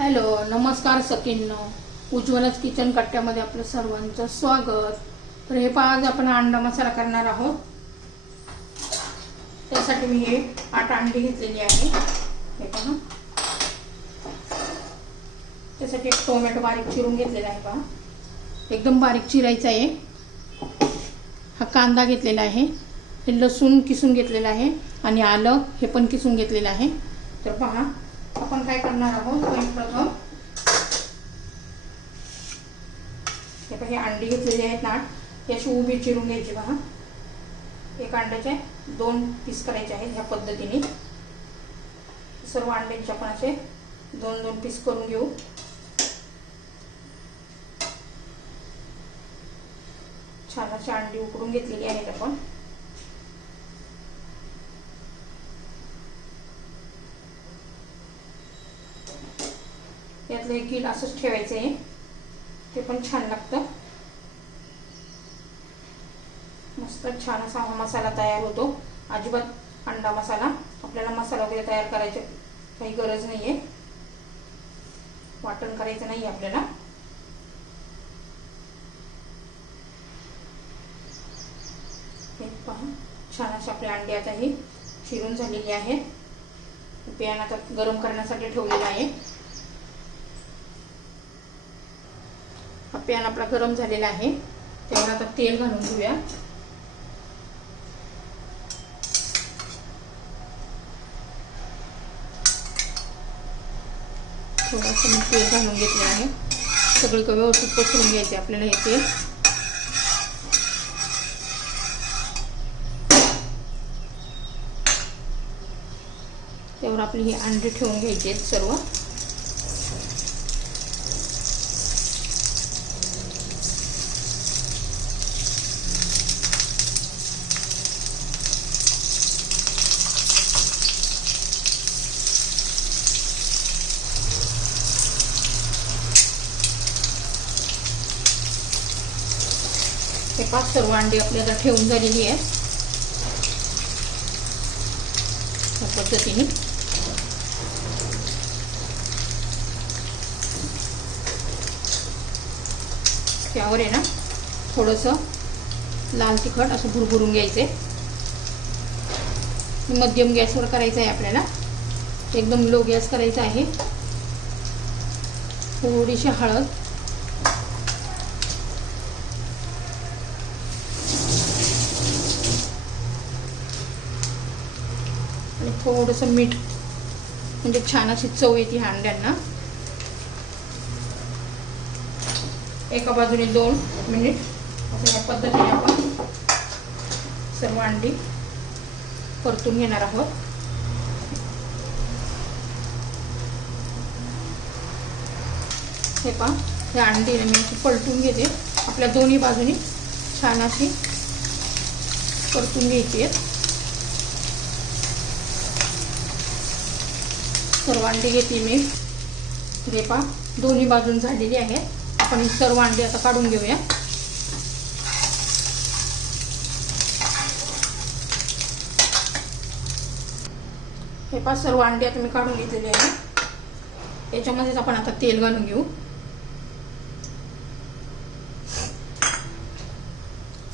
Hello, नमस्कार सखींनो. उज्ज्वलच kitchen कट्ट्यामध्ये आपलं सर्वांचं स्वागत. तर हे पहा, आज आपण अंडा मसाला करणार आहोत. त्यासाठी मी हे 8 अंडी घेतलेली आहे. हे पहा, त्यासाठी एक टोमॅटो बारीक चिरून घेतलेला आहे. पहा, एकदम बारीक चिरायचा आहे. हा कांदा घेतलेला आहे, हे लसूण किसून घेतलेला आहे आणि आलं हे पण किसून घेतलेलं आहे. तर पहा, आपण काय करणार आहोत. प्रथम हे अंडी घेतलेली आहेत ना, ही अशी उभी चिरून घ्यायची. पहा, एक अंड्याचे 2 पीस करायचे आहेत. ह्या पद्धतीने सर्व अंड्यांचे आपण असे 2-2 पीस करून घेऊ. छान अशी अंडी उकडून घेतलेली आहेत आपण. यातलं एक कीड असंच ठेवायचं आहे, ते पण छान लागतं. मस्त छान असा हा मसाला तयार होतो. अजिबात अंडा मसाला, आपल्याला मसाला वगैरे तयार करायची काही गरज नाहीये, वाटण करायचं नाही आपल्याला. हे पहा, छान अशी आपली अंडी आता ही चिरून झालेली आहे. पॅन आता गरम करण्यासाठी ठेवलेला आहे. हा पॅन आपला गरम झालेला आहे, त्यावर आता तेल घालून घेऊया. थोडंसं मी तेल घालून घेतलं आहे. सगळीकडे व्यवस्थित पसरून घ्यायचे आपल्याला हे तेल. त्यावर आपली ही अंडी ठेवून घ्यायची आहेत सर्व. हे 5 सर्व अंडी आपल्याला ठेवून झालेली आहे. या पद्धतीने त्यावर आहे ना, थोडंसं लाल तिखट असं भुरभुरून घ्यायचे. मध्यम गॅसवर करायचं आहे आपल्याला, एकदम लो गॅस करायचा आहे. थोडीशी हळद, आणि थोडंसं मीठ, म्हणजे छान अशी चव येते ह्या अंड्यांना. एका बाजूने 2 मिनिट असं या पद्धतीने आपण सर्व अंडी परतून घेणार आहोत. हे पहा, या अंडीने मी अशी पलटून घेते. आपल्या दोन्ही बाजूनी छान अशी परतून घ्यायची आहेत. सर्व अंडी घेते मी. हे पहा, दोन्ही बाजून झालेली आहे. आपण ही सर्व अंडी आता काढून घेऊया. हे पहा, सर्व अंडी आता मी काढून घेतलेली आहे. याच्यामध्येच आपण आता तेल घालून घेऊ.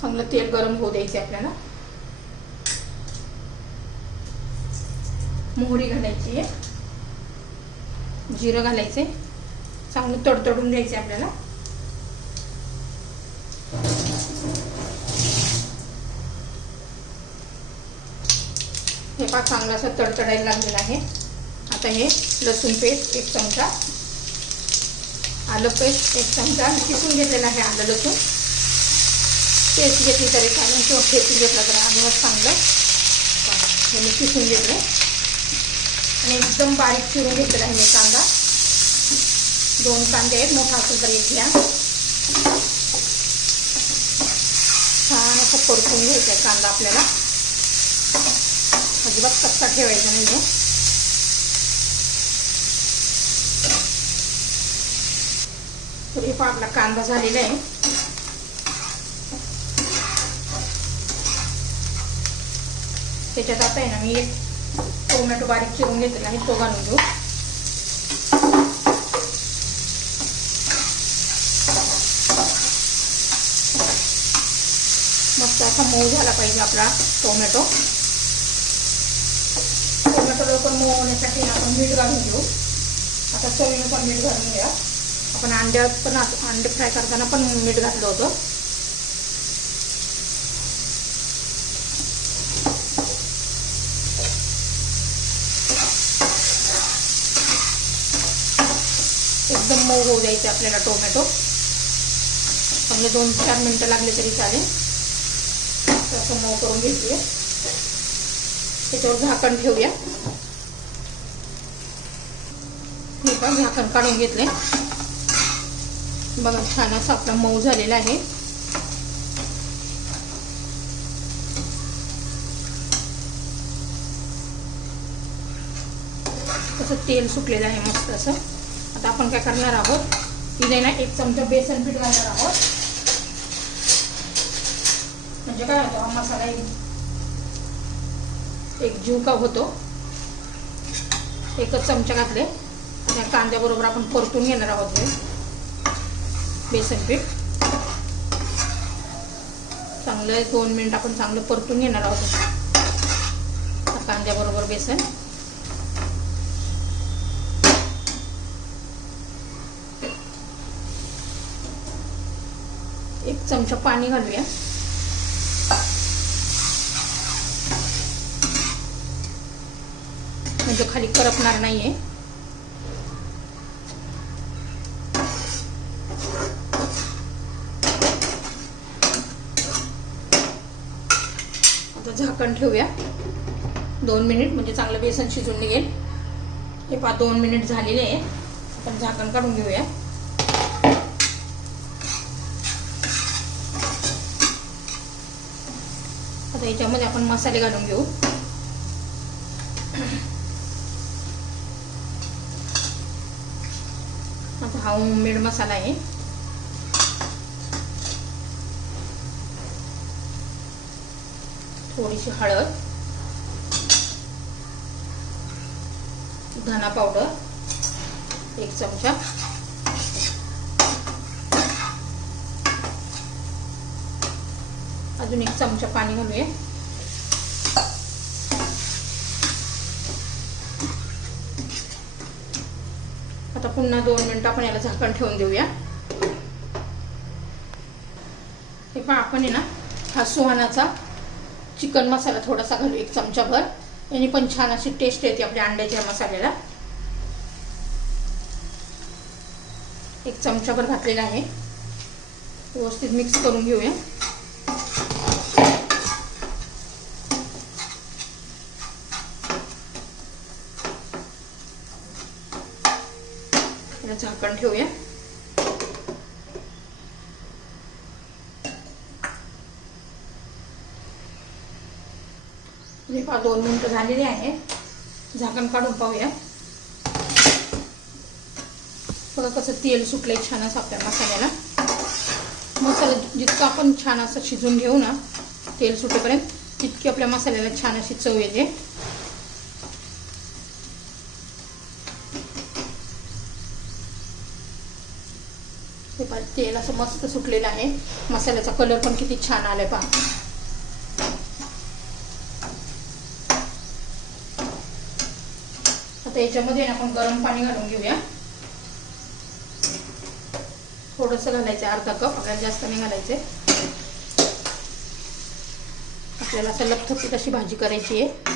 चांगलं तेल गरम होऊ द्यायचे आपल्याला. मोहरी घालायची आहे, जिरं घालायचे, चांगलं तडतडून द्यायचे आपल्याला. हे पहा, चांगलं असं तडतडायला लागलेलं आहे. आता हे लसूण पेस्ट 1 चमचा, आलं पेस्ट 1 चमचा किसून घेतलेलं आहे. आलं लसूण पेस्ट घेतली तरी चालेल, किंवा ठेचून घेतला तर अजूनच चांगलं. हे मी किसून घेतले आणि एकदम बारीक चिरून घेतलेला आहे मी कांदा. 2 कांदे आहेत, मोठा असेल तर 1 घ्या. छान असं परतून घ्यायचा आहे कांदा आपल्याला, अजिबात कच्चा ठेवायचा नाही. तर हे पहा, आपला कांदा झालेला आहे. त्याच्यात आता आहे ना, मी एक टोमॅटो बारीक चिरून घेतलेला आहे, तो घालून घेऊ. असा मऊ झाला पाहिजे आपला टोमॅटो. टोमॅटो लवकर मऊ होण्यासाठी आपण मीठ घालून घेऊ. आता चवीनुसार मीठ घालून घ्या. आपण अंडे फ्राय करताना पण मीठ घातलं होतं. एकदम मऊ होऊ द्यायचं आपल्याला टोमॅटो. चांगले 2-4 मिनटं लागले तरी चालेल. असं मऊ करून घेऊया. त्याच्यावर झाकण ठेवूया. मी पण झाकण काढून घेतले. बघा छान असं आपला मऊ झालेला आहे. तसं तेल सुटलेलं आहे मस्त असं. आता आपण काय करणार आहोत, इथे ना 1 चमचा बेसन पीठ घालणार आहोत. म्हणजे काय होतं, हा मसाला एक जीव का होतो. 1 चमचा घातले. आणि कांद्याबरोबर आपण परतून घेणार आहोत हे बेसन पीठ. चांगलं 2 मिनिट आपण चांगलं परतून घेणार आहोत कांद्याबरोबर बेसन. एक चमचा पाणी घालूया. म्हणजे खाली करपणार नाहीये. आता झाकण ठेवूया 2 मिनिट, म्हणजे चांगलं बेसन शिजून निघेल. हे 2 मिनिट झालेले आहे. आपण झाकण काढून घेऊया. आता याच्यामध्ये आपण मसाले घालून घेऊ. आता हा होममेड मसाला आहे. थोडीशी हळद, धना पावडर 1 चमचा, अजून 1 चमचा पाणी घालूया. आता पुन्हा 2 मिनिटं आपण याला झाकण ठेवून देऊया. हे पण आपण आहे ना, हा सुहानाचा चिकन मसाला थोडासा घालू 1 चमचाभर. याने पण छान अशी टेस्ट येते आपल्या अंड्याच्या मसाल्याला. 1 चमचाभर घातलेला आहे. व्यवस्थित मिक्स करून घेऊया. झाकण ठेवूया. म्हणजे 2 मिनिटं झालेली आहे. झाकण काढून पाहूया. बघा कसं तेल सुटलंय छान असं आपल्या मसाल्याला. मसाला जितकं आपण छान असं शिजून घेऊ ना, तेल सुटेपर्यंत, तितकी आपल्या मसाल्याला छान अशी चव येते. तेल असं मस्त सुटलेलं आहे. मसाल्याचा कलर पण किती छान आलाय पहा. आता याच्यामध्ये आपण गरम पाणी घालून घेऊया. थोडंसं घालायचं, अर्धा कप. आपल्याला जास्त नाही घालायचे. आपल्याला असं लपथपीत अशी भाजी करायची आहे.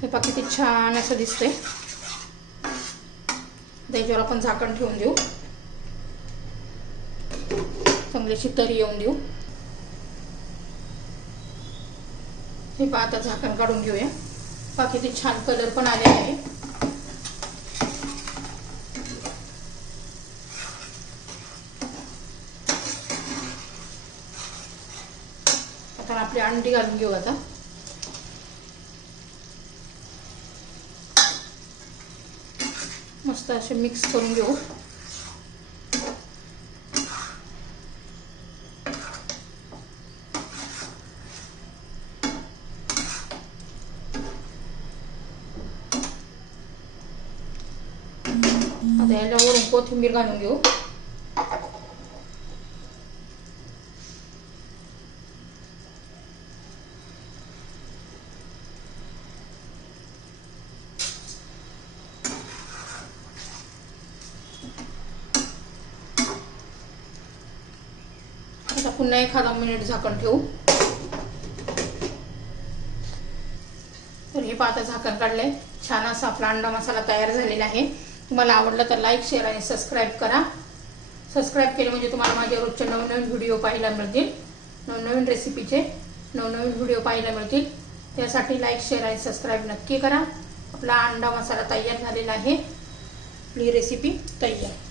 हे पहा किती छान असं दिसतंय. त्याच्यावर आपण झाकण ठेवून देऊ. चांगलीशी तरी येऊन देऊ. हे पहा आता झाकण काढून घेऊया. पहा किती छान कलर पण आलेला आहे. आता आपली अंडी घालून घेऊ. आता मस्त असे मिक्स करून घेऊ. आता याला वरून कोथिंबीर घालून घेऊ. आता पुन्हा 1 मिनिट झाकण ठेवू. तर हे पाता झाकण काढलंय. छान असा आपला अंडा मसाला तयार झालेला आहे. तुम्हाला आवडलं तर लाईक, शेअर आणि सबस्क्राईब करा. सबस्क्राईब केले म्हणजे तुम्हाला माझ्या रोजचे नवनवीन व्हिडिओ पाहायला मिळतील. नवनवीन रेसिपीचे नवनवीन व्हिडिओ पाहायला मिळतील. त्यासाठी लाईक, शेअर आणि सबस्क्राईब नक्की करा. आपला अंडा मसाला तयार झालेला आहे. आपली रेसिपी तयार.